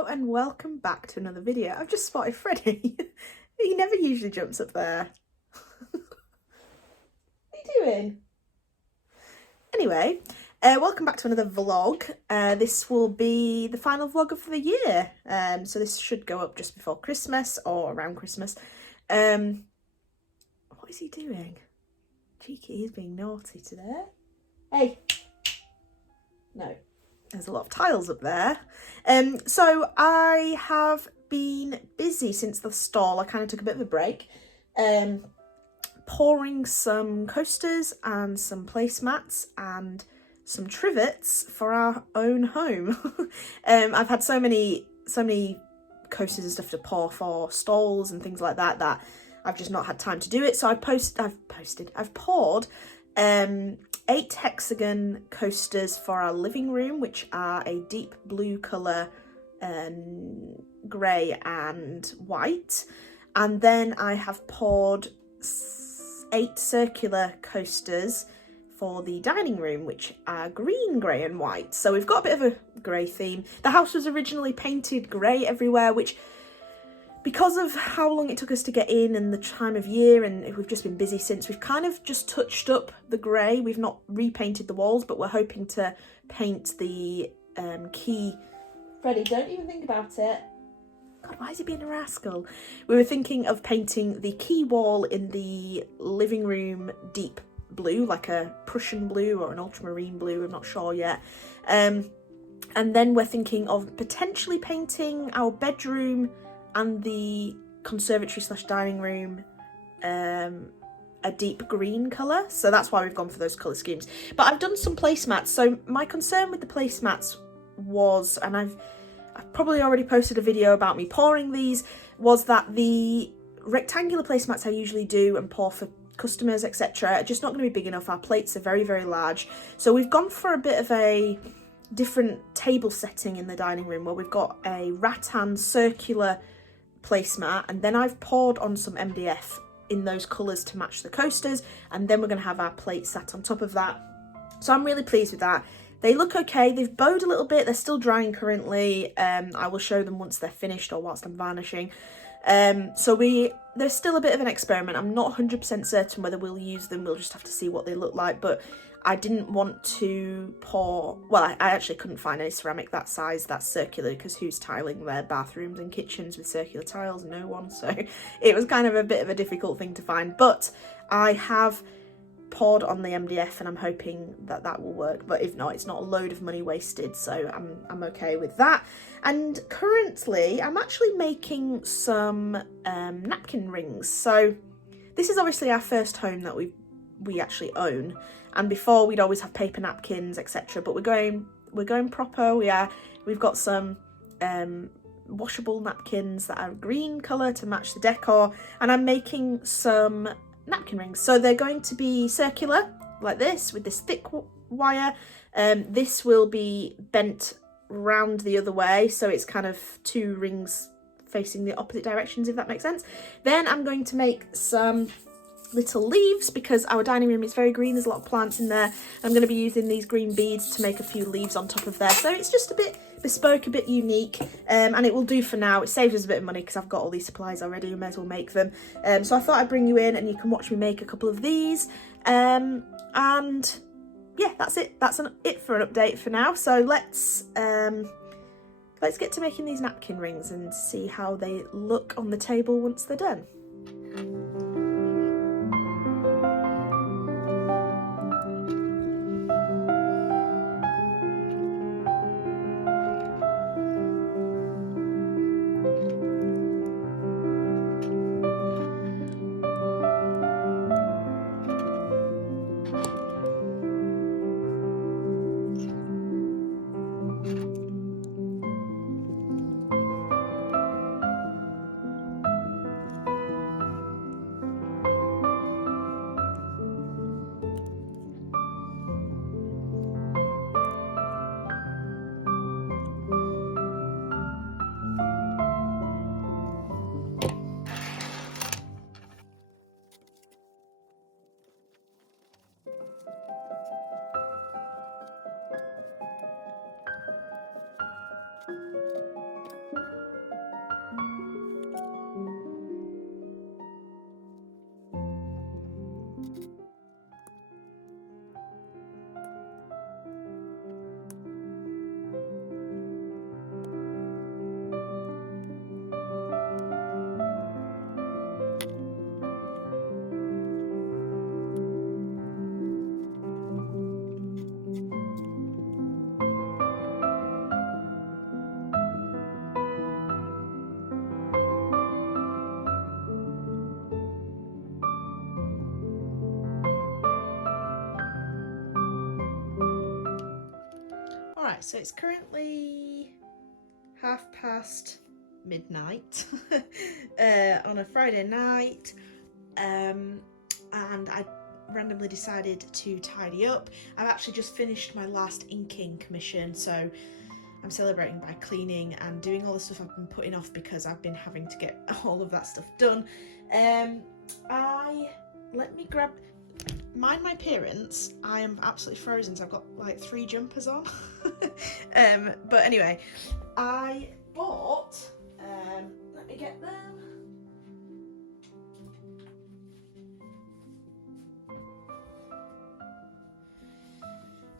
Hello and welcome back to another video. I've just spotted Freddie. He never usually jumps up there. What are you doing? Anyway, welcome back to another vlog. This will be the final vlog of the year. So this should go up just before Christmas or around Christmas. What is he doing? Cheeky, he's being naughty today. Hey! No. There's a lot of tiles up there. So I have been busy since the stall. I kind of took a bit of a break. Pouring some coasters and some placemats and some trivets for our own home. I've had so many coasters and stuff to pour for stalls and things like that that I've just not had time to do it. So I've poured 8 hexagon coasters for our living room, which are a deep blue colour, grey and white. And then I have poured 8 circular coasters for the dining room, which are green, grey and white. So we've got a bit of a grey theme. The house was originally painted grey everywhere, which, because of how long it took us to get in and the time of year, and we've just been busy since, we've kind of just touched up the grey. We've not repainted the walls, but we're hoping to paint the key. Freddie, don't even think about it. God, why is he being a rascal? We were thinking of painting the key wall in the living room deep blue, like a Prussian blue or an ultramarine blue, I'm not sure yet. And then we're thinking of potentially painting our bedroom and the conservatory / dining room a deep green colour. So that's why we've gone for those colour schemes. But I've done some placemats. So my concern with the placemats was, and I've probably already posted a video about me pouring these, was that the rectangular placemats I usually do and pour for customers, etc., are just not going to be big enough. Our plates are very, very large. So we've gone for a bit of a different table setting in the dining room, where we've got a rattan circular placemat, and then I've poured on some MDF in those colours to match the coasters, and then we're going to have our plate sat on top of that. So I'm really pleased with that. They look okay. They've bowed a little bit. They're still drying currently. I will show them once they're finished or whilst I'm varnishing. So there's still a bit of an experiment. I'm not 100% certain whether we'll use them. We'll just have to see what they look like. But I didn't want to pour, well, I actually couldn't find any ceramic that size, that's circular, because who's tiling their bathrooms and kitchens with circular tiles? No one. So it was kind of a bit of a difficult thing to find. But I have poured on the MDF and I'm hoping that that will work. But if not, it's not a load of money wasted. So I'm okay with that. And currently I'm actually making some napkin rings. So this is obviously our first home that we actually own. And before, we'd always have paper napkins, etc. But we're going proper. We've got some washable napkins that are green colour to match the decor, and I'm making some napkin rings. So they're going to be circular like this with this thick wire. This will be bent round the other way, so it's kind of 2 rings facing the opposite directions, if that makes sense. Then I'm going to make some little leaves, because our dining room is very green. There's a lot of plants in there. I'm going to be using these green beads to make a few leaves on top of there. So it's just a bit bespoke, a bit unique, and it will do for now. It saves us a bit of money because I've got all these supplies already. We may as well make them. So I thought I'd bring you in and you can watch me make a couple of these. And yeah, that's it. That's it for an update for now. So let's get to making these napkin rings and see how they look on the table once they're done. Right, so it's currently midnight on a Friday night, and I randomly decided to tidy up. I've actually just finished my last inking commission, so I'm celebrating by cleaning and doing all the stuff I've been putting off because I've been having to get all of that stuff done. Let me grab, mind my appearance, I am absolutely frozen, so I've got like 3 jumpers on. But anyway, I bought, let me get them.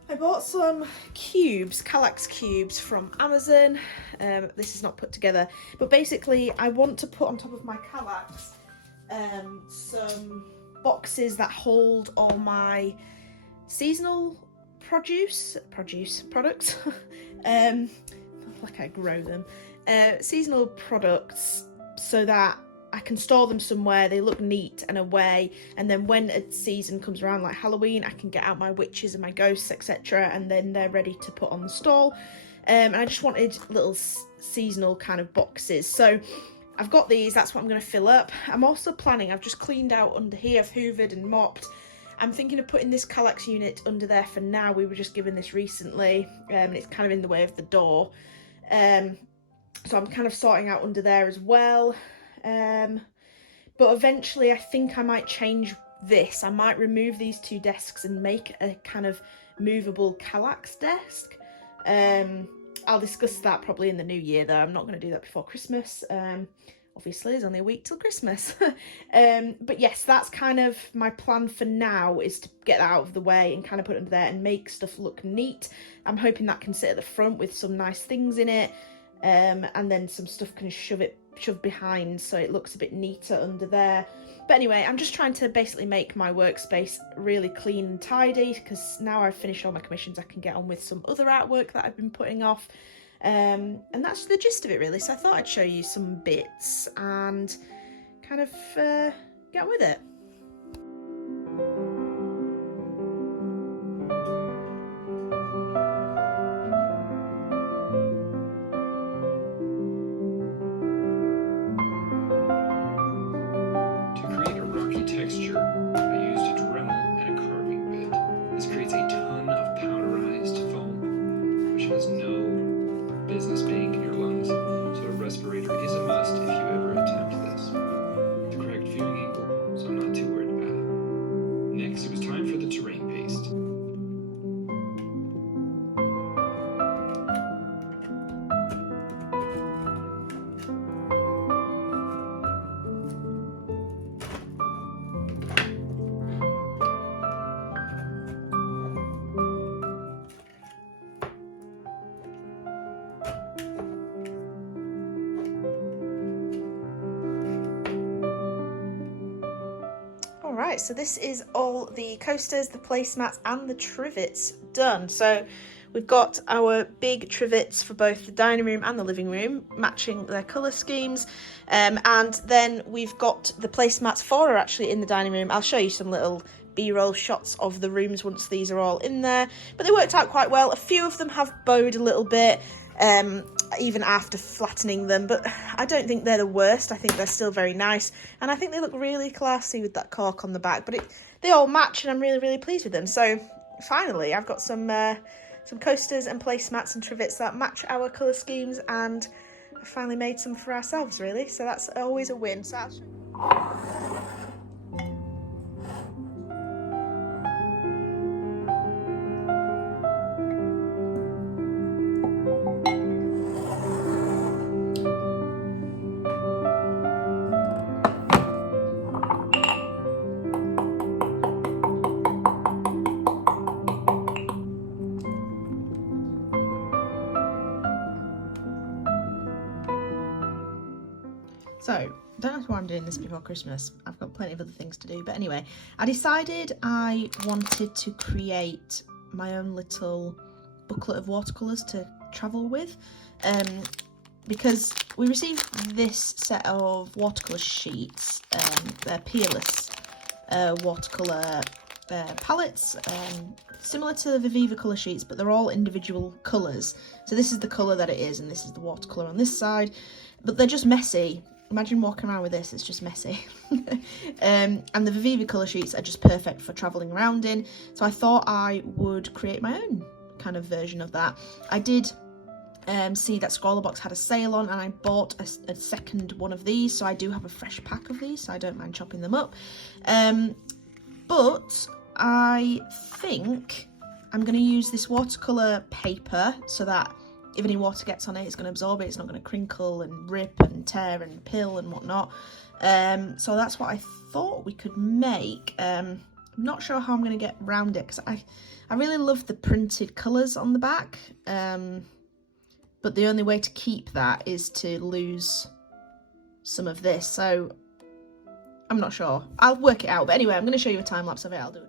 I bought some cubes, Kallax cubes from Amazon. This is not put together, but basically I want to put on top of my Kallax some boxes that hold all my seasonal products. Like I grow them. Seasonal products, so that I can store them somewhere, they look neat and away, and then when a season comes around like Halloween, I can get out my witches and my ghosts, etc., and then they're ready to put on the stall. And I just wanted little seasonal kind of boxes, so I've got these, that's what I'm going to fill up. I'm also planning, I've just cleaned out under here, I've hoovered and mopped. I'm thinking of putting this Kallax unit under there for now. We were just given this recently, and it's kind of in the way of the door. So I'm kind of sorting out under there as well. But eventually I think I might change this. I might remove these 2 desks and make a kind of movable Kallax desk. I'll discuss that probably in the new year though. I'm not going to do that before Christmas. Obviously there's only a week till Christmas. But yes, that's kind of my plan for now, is to get that out of the way and kind of put it under there and make stuff look neat. I'm hoping that can sit at the front with some nice things in it. And then some stuff can shove behind so it looks a bit neater under there. But anyway, I'm just trying to basically make my workspace really clean and tidy, because now I've finished all my commissions, I can get on with some other artwork that I've been putting off. And that's the gist of it really. So I thought I'd show you some bits and kind of get on with it. Right, so this is all the coasters, the placemats and the trivets done. So we've got our big trivets for both the dining room and the living room, matching their colour schemes. And then we've got the placemats. 4 are actually in the dining room. I'll show you some little B-roll shots of the rooms once these are all in there. But they worked out quite well. A few of them have bowed a little bit, even after flattening them, but I don't think they're the worst. I think they're still very nice, and I think they look really classy with that cork on the back, but they all match, and I'm really pleased with them. So finally I've got some coasters and placemats and trivets that match our colour schemes, and I finally made some for ourselves really, so that's always a win. So So, don't know why I'm doing this before Christmas. I've got plenty of other things to do. But anyway, I decided I wanted to create my own little booklet of watercolours to travel with. Because we received this set of watercolour sheets. They're peerless watercolour palettes, similar to the Viviva colour sheets, but they're all individual colours. So this is the colour that it is, and this is the watercolour on this side, but they're just messy. Imagine walking around with this, it's just messy. And the Viviva colour sheets are just perfect for travelling around in, so I thought I would create my own kind of version of that. I did see that Scrawler Box had a sale on, and I bought a second one of these, so I do have a fresh pack of these, so I don't mind chopping them up. But I think I'm going to use this watercolour paper so that if any water gets on it, it's going to absorb it, it's not going to crinkle and rip and tear and pill and whatnot. So that's what I thought we could make. I'm not sure how I'm going to get around it, because I really love the printed colours on the back. But the only way to keep that is to lose some of this, so I'm not sure. I'll work it out, but anyway, I'm going to show you a time lapse of it. I'll do it.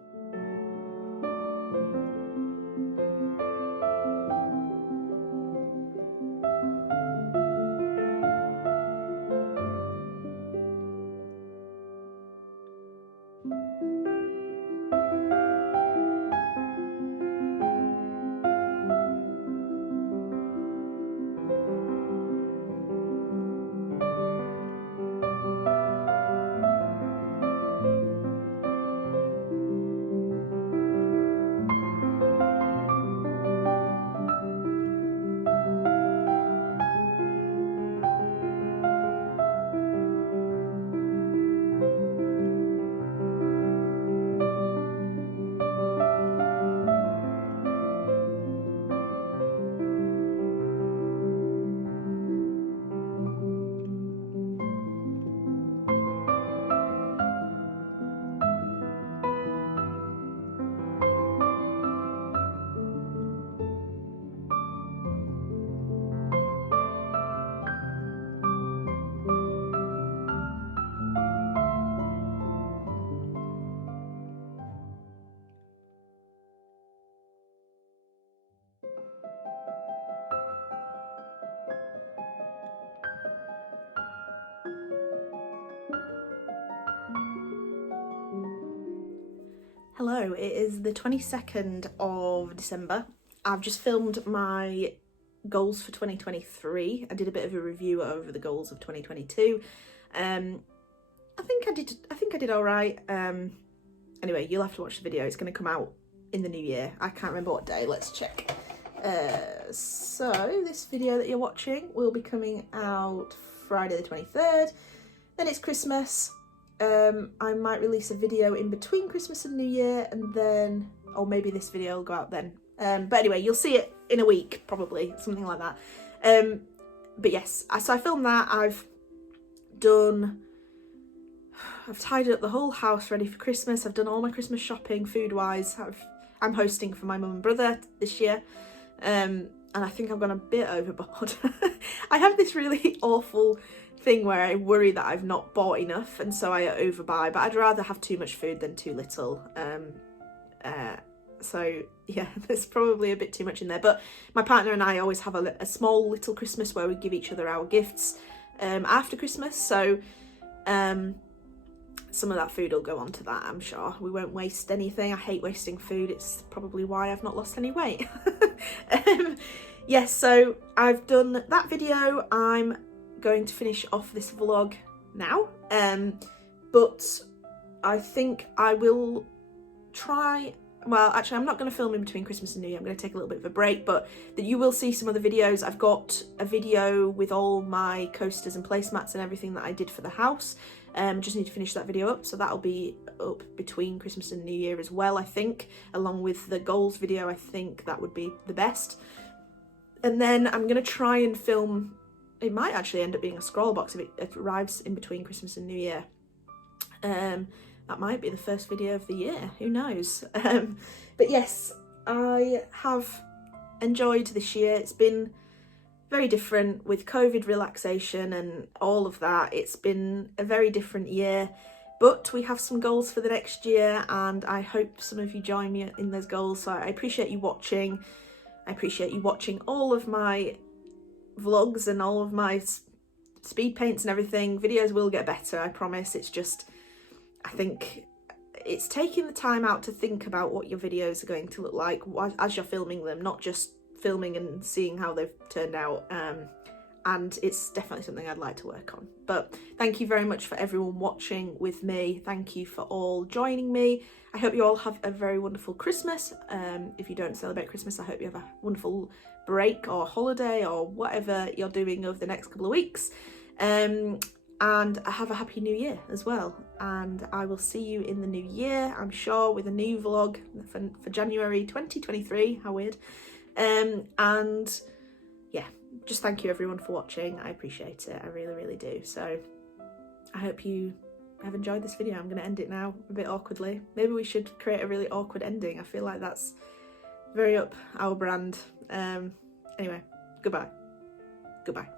Hello, it is the 22nd of December. I've just filmed my goals for 2023. I did a bit of a review over the goals of 2022. I think I did all right. Anyway, you'll have to watch the video. It's going to come out in the new year. I can't remember what day. Let's check. So this video that you're watching will be coming out Friday the 23rd. Then it's Christmas. I might release a video in between Christmas and New Year, and then, or maybe this video will go out then. But anyway, you'll see it in a week, probably, something like that. But yes, so I filmed that. I've tidied up the whole house ready for Christmas. I've done all my Christmas shopping, food-wise. I'm hosting for my mum and brother this year. And I think I've gone a bit overboard. I have this really awful thing where I worry that I've not bought enough, and so I overbuy, but I'd rather have too much food than too little. So yeah, there's probably a bit too much in there, but my partner and I always have a small little Christmas where we give each other our gifts after Christmas, so some of that food will go on to that, I'm sure. We won't waste anything. I hate wasting food. It's probably why I've not lost any weight. Yes, so I've done that video. I'm going to finish off this vlog now, but I think I will try, well actually I'm not going to film in between Christmas and New Year. I'm going to take a little bit of a break, but that you will see some of the videos. I've got a video with all my coasters and placemats and everything that I did for the house. Just need to finish that video up, so that'll be up between Christmas and New Year as well, I think, along with the goals video. I think that would be the best. And then I'm going to try and film, it might actually end up being a scroll box if it arrives in between Christmas and New Year. That might be the first video of the year, who knows. But yes, I have enjoyed this year. It's been very different with COVID relaxation and all of that. It's been a very different year, but we have some goals for the next year, and I hope some of you join me in those goals. So I appreciate you watching. I appreciate you watching all of my vlogs and all of my speed paints and everything. Videos will get better, I promise. It's just, I think it's taking the time out to think about what your videos are going to look like as you're filming them, not just filming and seeing how they've turned out. And it's definitely something I'd like to work on. But thank you very much for everyone watching with me. Thank you for all joining me. I hope you all have a very wonderful Christmas. If you don't celebrate Christmas, I hope you have a wonderful break or holiday or whatever you're doing over the next couple of weeks. And have a happy new year as well. And I will see you in the new year, I'm sure, with a new vlog for January 2023. How weird. And yeah, just thank you everyone for watching. I appreciate it. I really, really do. So I hope you have enjoyed this video. I'm going to end it now a bit awkwardly. Maybe we should create a really awkward ending. I feel like that's very up our brand. Anyway, goodbye. Goodbye.